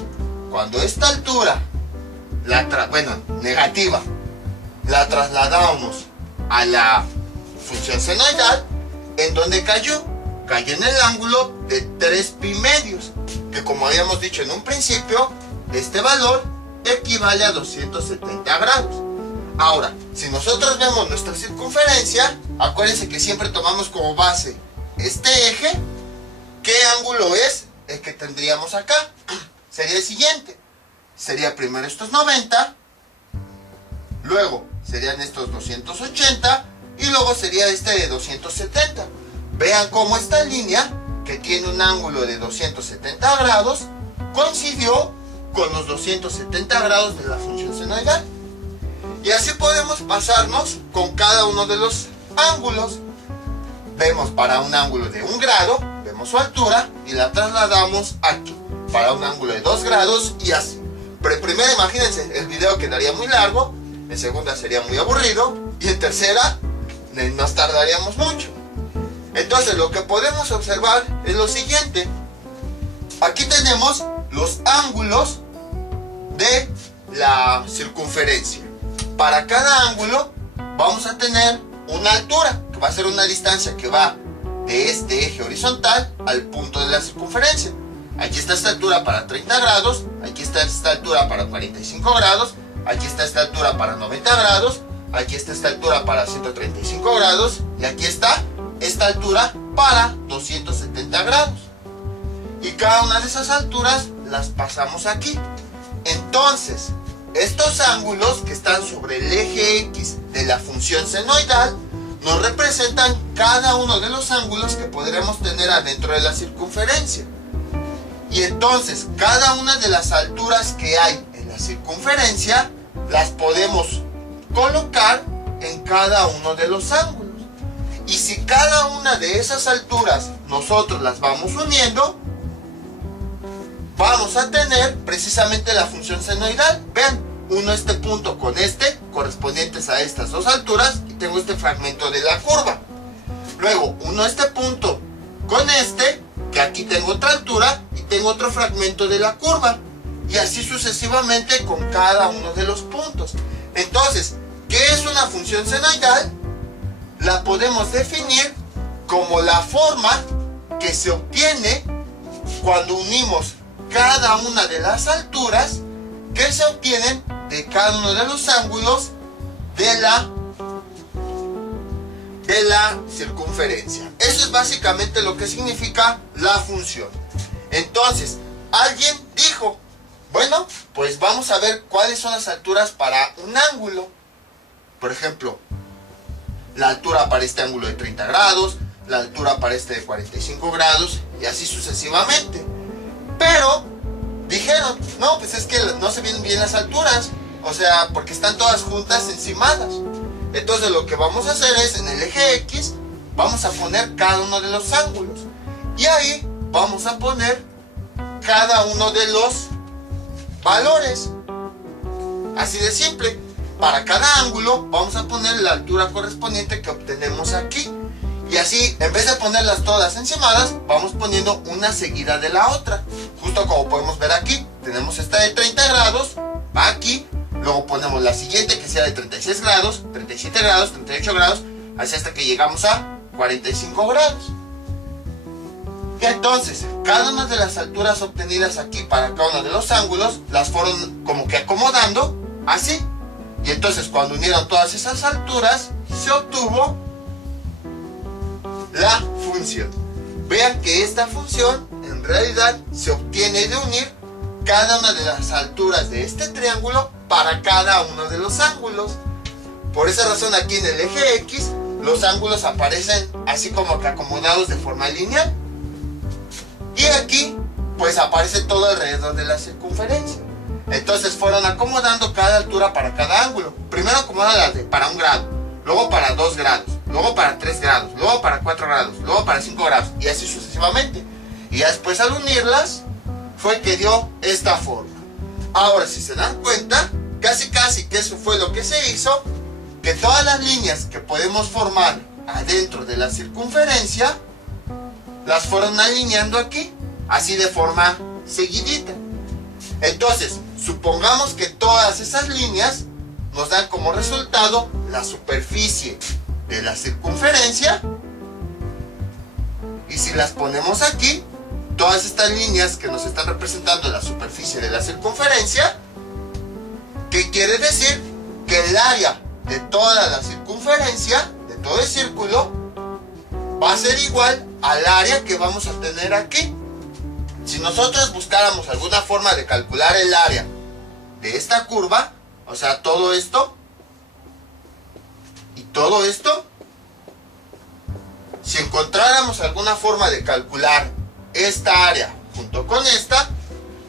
Cuando esta altura, negativa, la trasladamos a la función senoidal, ¿en dónde cayó? Cayó en el ángulo de 3 pi medios, que como habíamos dicho en un principio, este valor equivale a 270 grados. Ahora, si nosotros vemos nuestra circunferencia, acuérdense que siempre tomamos como base este eje. ¿Qué ángulo es el que tendríamos acá? Sería el siguiente. Sería primero estos 90, luego serían estos 280 y luego sería este de 270. Vean cómo esta línea, que tiene un ángulo de 270 grados, coincidió con los 270 grados de la función senoidal. Y así podemos pasarnos con cada uno de los ángulos. Vemos para un ángulo de 1 grado, vemos su altura y la trasladamos aquí. Para un ángulo de 2 grados y así. Pero en primera, imagínense, el video quedaría muy largo, en segunda sería muy aburrido y en tercera nos tardaríamos mucho. Entonces lo que podemos observar es lo siguiente. Aquí tenemos los ángulos de la circunferencia. Para cada ángulo vamos a tener una altura, que va a ser una distancia que va de este eje horizontal al punto de la circunferencia. Aquí está esta altura para 30 grados, aquí está esta altura para 45 grados, aquí está esta altura para 90 grados, aquí está esta altura para 135 grados y aquí está esta altura para 270 grados. Y cada una de esas alturas las pasamos aquí. Entonces, estos ángulos que están sobre el eje X de la función senoidal nos representan cada uno de los ángulos que podremos tener adentro de la circunferencia. Y entonces, cada una de las alturas que hay en la circunferencia las podemos colocar en cada uno de los ángulos. Y si cada una de esas alturas nosotros las vamos uniendo, vamos a tener precisamente la función senoidal. Vean, uno este punto con este, correspondientes a estas dos alturas, y tengo este fragmento de la curva. Luego, uno este punto con este, que aquí tengo otra altura, y tengo otro fragmento de la curva. Y así sucesivamente con cada uno de los puntos. Entonces, ¿qué es una función senoidal? La podemos definir como la forma que se obtiene cuando unimos cada una de las alturas que se obtienen de cada uno de los ángulos de la circunferencia. Eso es básicamente lo que significa la función. Entonces, alguien dijo, bueno, pues vamos a ver cuáles son las alturas para un ángulo. Por ejemplo, la altura para este ángulo de 30 grados, la altura para este de 45 grados y así sucesivamente. Pero dijeron, no, pues es que no se ven bien las alturas, o sea, porque están todas juntas encimadas. Entonces lo que vamos a hacer es, en el eje X, vamos a poner cada uno de los ángulos. Y ahí vamos a poner cada uno de los valores. Así de simple. Para cada ángulo vamos a poner la altura correspondiente que obtenemos aquí. Y así, en vez de ponerlas todas encimadas, vamos poniendo una seguida de la otra. Justo como podemos ver aquí, tenemos esta de 30 grados, va aquí. Luego ponemos la siguiente que sea de 36 grados, 37 grados, 38 grados, así hasta que llegamos a 45 grados. Y entonces, cada una de las alturas obtenidas aquí para cada uno de los ángulos, las fueron como que acomodando, así. Y entonces, cuando unieron todas esas alturas, se obtuvo la función. Vean que esta función, en realidad, se obtiene de unir cada una de las alturas de este triángulo para cada uno de los ángulos. Por esa razón, aquí en el eje X, los ángulos aparecen así como que acomodados de forma lineal. Y aquí, pues aparece todo alrededor de la circunferencia. Entonces fueron acomodando cada altura para cada ángulo. Primero acomodan para 1 grado, luego para 2 grados, luego para 3 grados, luego para 4 grados, luego para 5 grados, y así sucesivamente. Y ya después, al unirlas, fue que dio esta forma. Ahora, si se dan cuenta, casi que eso fue lo que se hizo, que todas las líneas que podemos formar adentro de la circunferencia las fueron alineando aquí, así de forma seguidita. Entonces, supongamos que todas esas líneas nos dan como resultado la superficie de la circunferencia, y si las ponemos aquí, todas estas líneas que nos están representando la superficie de la circunferencia, ¿qué quiere decir? Que el área de toda la circunferencia, de todo el círculo, va a ser igual al área que vamos a tener aquí. Si nosotros buscáramos alguna forma de calcular el área de esta curva, o sea, todo esto y todo esto, si encontráramos alguna forma de calcular esta área junto con esta,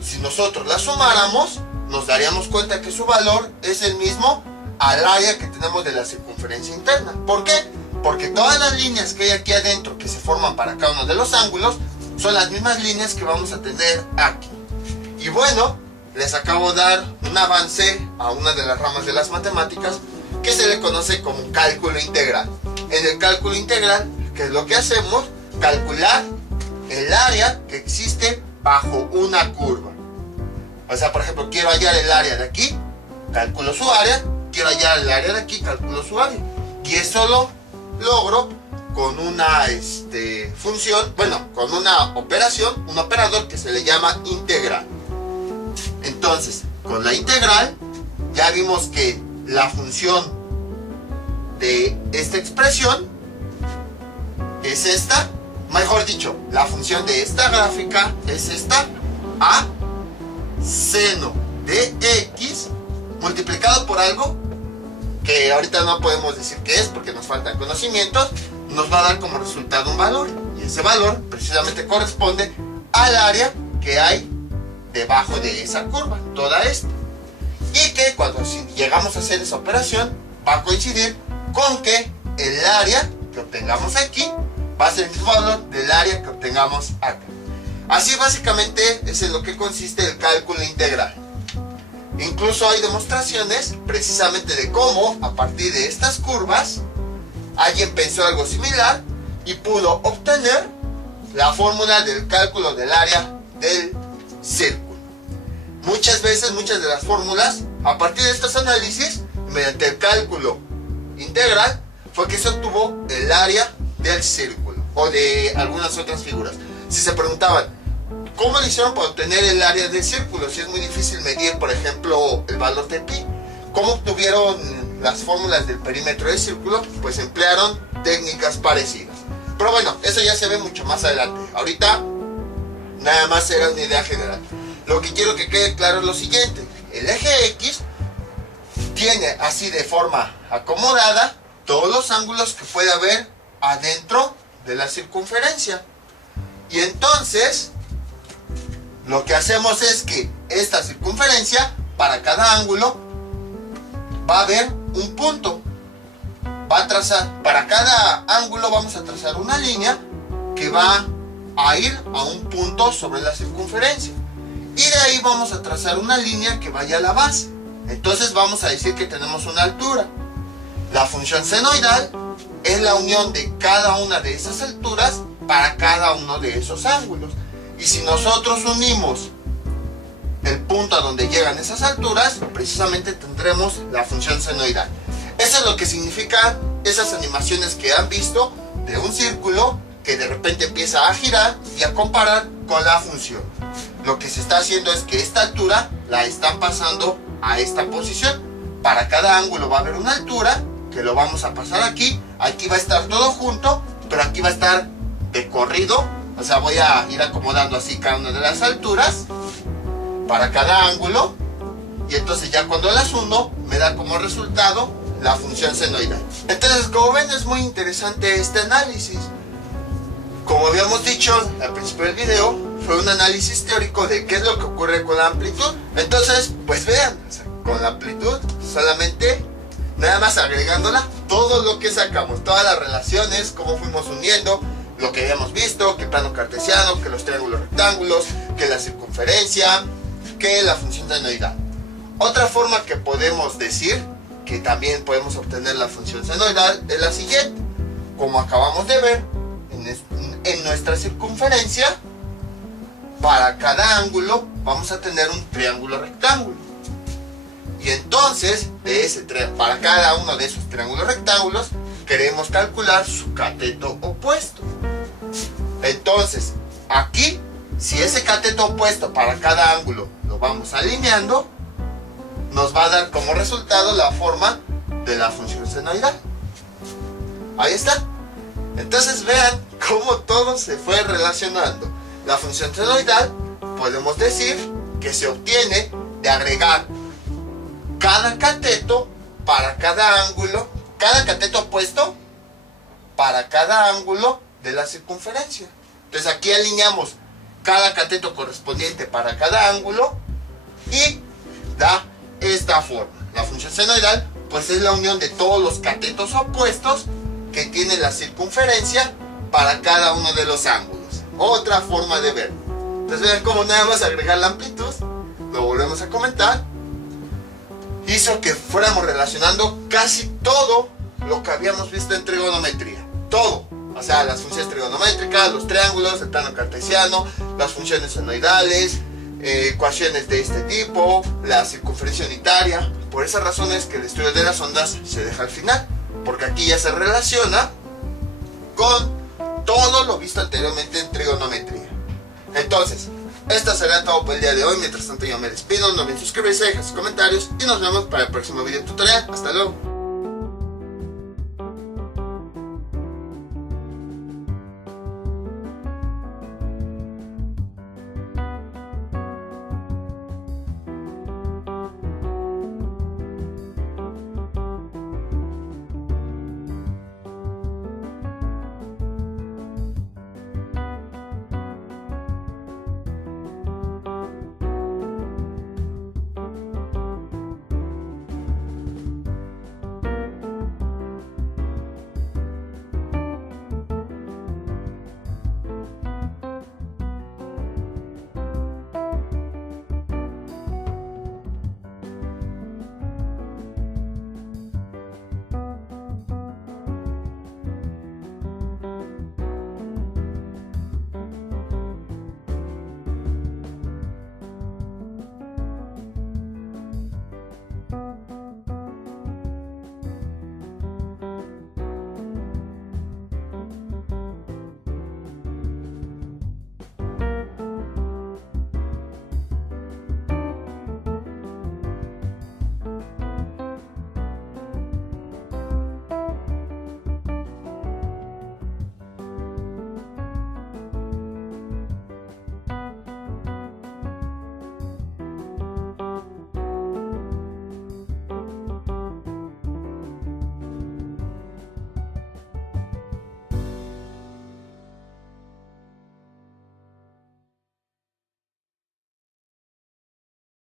si nosotros la sumáramos, nos daríamos cuenta que su valor es el mismo al área que tenemos de la circunferencia interna. ¿Por qué? Porque todas las líneas que hay aquí adentro que se forman para cada uno de los ángulos son las mismas líneas que vamos a tener aquí. Y bueno, les acabo de dar un avance a una de las ramas de las matemáticas que se le conoce como cálculo integral. En el cálculo integral, ¿qué es lo que hacemos? Calcular el área que existe bajo una curva. O sea, por ejemplo, quiero hallar el área de aquí, calculo su área. Quiero hallar el área de aquí, calculo su área. Y eso lo logro con una función, bueno, con una operación, un operador que se le llama integral. Entonces, con la integral, ya vimos que la función de esta expresión es esta. Mejor dicho, la función de esta gráfica es esta, a seno de x multiplicado por algo que ahorita no podemos decir qué es porque nos faltan conocimientos, nos va a dar como resultado un valor, y ese valor precisamente corresponde al área que hay debajo de esa curva, toda esta, y que cuando llegamos a hacer esa operación va a coincidir con que el área que obtengamos aquí va a ser el mismo valor del área que obtengamos acá. Así básicamente es en lo que consiste el cálculo integral. Incluso hay demostraciones precisamente de cómo a partir de estas curvas alguien pensó algo similar y pudo obtener la fórmula del cálculo del área del círculo. Muchas veces, muchas de las fórmulas, a partir de estos análisis, mediante el cálculo integral, fue que se obtuvo el área del círculo o de algunas otras figuras. Si se preguntaban, ¿cómo lo hicieron para obtener el área del círculo? Si es muy difícil medir, por ejemplo, el valor de pi. ¿Cómo obtuvieron las fórmulas del perímetro del círculo? Pues emplearon técnicas parecidas. Pero bueno, eso ya se ve mucho más adelante. Ahorita, nada más era una idea general. Lo que quiero que quede claro es lo siguiente. El eje X tiene así de forma acomodada todos los ángulos que puede haber adentro de la circunferencia. Y entonces, lo que hacemos es que esta circunferencia, para cada ángulo, va a haber un punto. Va a trazar, para cada ángulo vamos a trazar una línea que va a ir a un punto sobre la circunferencia. Y de ahí vamos a trazar una línea que vaya a la base. Entonces vamos a decir que tenemos una altura. La función senoidal es la unión de cada una de esas alturas para cada uno de esos ángulos. Y si nosotros unimos el punto a donde llegan esas alturas, precisamente tendremos la función senoidal. Eso es lo que significan esas animaciones que han visto de un círculo que de repente empieza a girar y a comparar con la función. Lo que se está haciendo es que esta altura la están pasando a esta posición. Para cada ángulo va a haber una altura que lo vamos a pasar aquí. Aquí va a estar todo junto, pero aquí va a estar de corrido. O sea, voy a ir acomodando así cada una de las alturas para cada ángulo. Y entonces ya cuando las uno, me da como resultado la función senoidal. Entonces, como ven, es muy interesante este análisis. Como habíamos dicho al principio del video, fue un análisis teórico de qué es lo que ocurre con la amplitud. Entonces, pues vean, o sea, con la amplitud solamente, nada más agregándola, todo lo que sacamos, todas las relaciones, cómo fuimos uniendo, lo que habíamos visto, que el plano cartesiano, que los triángulos rectángulos, que la circunferencia, que la función senoidal. Otra forma que podemos decir que también podemos obtener la función senoidal es la siguiente. Como acabamos de ver, en nuestra circunferencia, para cada ángulo vamos a tener un triángulo rectángulo. Y entonces, para cada uno de esos triángulos rectángulos, queremos calcular su cateto opuesto. Entonces, aquí, si ese cateto opuesto para cada ángulo lo vamos alineando, nos va a dar como resultado la forma de la función senoidal. Ahí está. Entonces vean cómo todo se fue relacionando. La función senoidal podemos decir que se obtiene de agregar cada cateto para cada ángulo, cada cateto opuesto para cada ángulo de la circunferencia. Entonces aquí alineamos cada cateto correspondiente para cada ángulo y da esta forma. La función senoidal pues es la unión de todos los catetos opuestos que tiene la circunferencia para cada uno de los ángulos. Otra forma de ver. Entonces vean cómo nada más agregar la amplitud, lo volvemos a comentar, hizo que fuéramos relacionando casi todo lo que habíamos visto en trigonometría. Todo. O sea, las funciones trigonométricas, los triángulos, el plano cartesiano, las funciones senoidales, ecuaciones de este tipo, la circunferencia unitaria. Por esas razones que el estudio de las ondas se deja al final, porque aquí ya se relaciona con todo lo visto anteriormente en trigonometría. Entonces, esto será todo por el día de hoy. Mientras tanto yo me despido, no olviden suscribirse, dejar sus comentarios y nos vemos para el próximo video tutorial. Hasta luego.